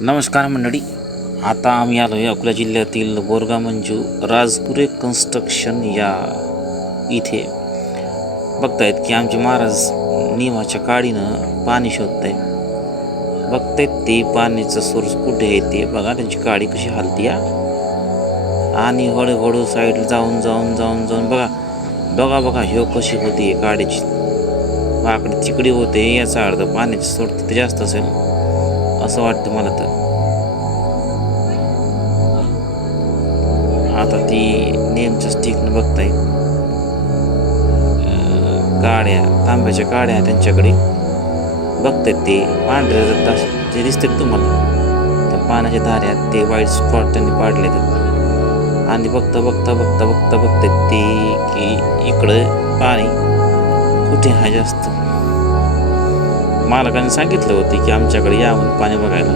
नमस्कार मंडळी. आता आम्ही आलो आहे अकोला जिल्ह्यातील बोरगा मंजू राजपुरे कन्स्ट्रक्शन या इथे. बघतायत की आमचे महाराज नियमाच्या काडीनं पाणी शोधत आहेत. बघतायत ते पाण्याचं सोर्स कुठे आहे ते बघा. त्यांची काडी कशी हलती आणि हळूहळू साईड जाऊन जाऊन जाऊन जाऊन बघा बघा बघा ह्यो कशी होती काडीची वाकडी तिकडी होते. याचा अर्थ पाण्याची सोर्स तिथे जास्त असेल असं वाटतं मला तर. आता ती नेमच्या स्टिकनं बघताय काड्या तांब्याच्या काड्या त्यांच्याकडे बघतायत. ते पांढऱ्या ते दिसतात तुम्हाला त्या पाण्याच्या धाऱ्यात ते व्हाईट स्पॉट त्यांनी पाडले आणि बघता बघता बघता बघता बघतायत ते की इकडं पाणी कुठे आहे जास्त. मालकाने सांगितलं होतं की आमच्याकडे या म्हणून पाणी बघायला.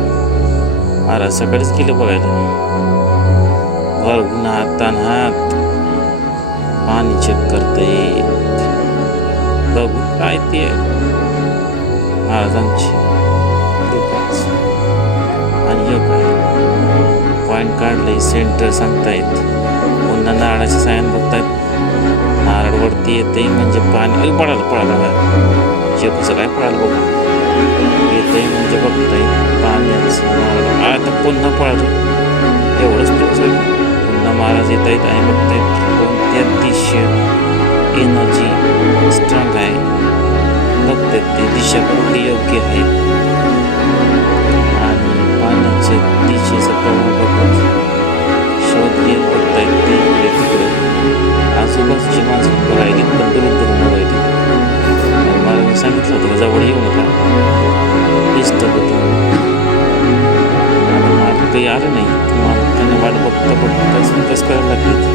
महाराज सकाळीच गेलं बघायला. भर उन्हात तान्हात पाणी चेक करतायत. बघू काय ते महाराजांची कृपाच. आणि हे काय पॉईंट काढलंय सेंटर सांगतायत. पुन्हा नारळाच्या सायान बघतायत. नारळ वरती येते म्हणजे पाणी पडायला शेपूचं काय पडायला बघू येतंय म्हणजे बघताय पाण्याचं नारळ आता पुन्हा पळालं. एवढंच तुमचं पुन्हा महाराज येत आहेत आणि बघतायत कोणत्या दिशेत एनर्जी स्ट्रॉंग आहे. बघतायत ते दिशा कुठली योग्य आहे आणि पाण्याच्या दिशेचा प्रभाव बघून शोध घेत बघतायत ते इकडे तिकडे. आजूबाजूची माणसं बघायली पण दुरून बघायली. महाराजांनी सांगितलं होतं जवळ येऊ नका डिस्टर्ब होतं. आता मालक काही आलं नाही. मालकांना वाट बघता बघता कसं करायला लागली